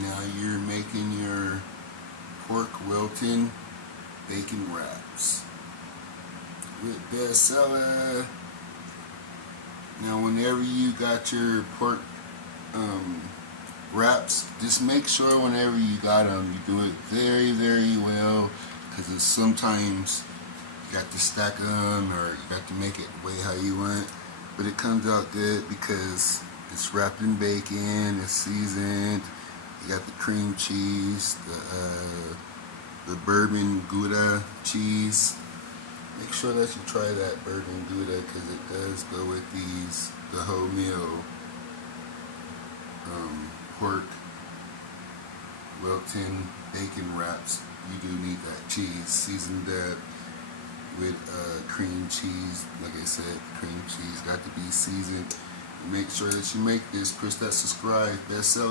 Now you're making your pork Wilton bacon wraps with bestseller. Now whenever you got your pork wraps, just make sure whenever you got them, you do it very, very well, because sometimes you got to stack them or you got to make it the way how you want, but it comes out good because it's wrapped in bacon, it's seasoned, you got the cream cheese, the bourbon Gouda cheese. Make sure that you try that bourbon Gouda because it does go with the wholemeal pork Wilton bacon wraps. You do need that cheese seasoned up with cream cheese. Like I said, cream cheese got to be seasoned. Make sure that you make this. Push that subscribe, bestseller.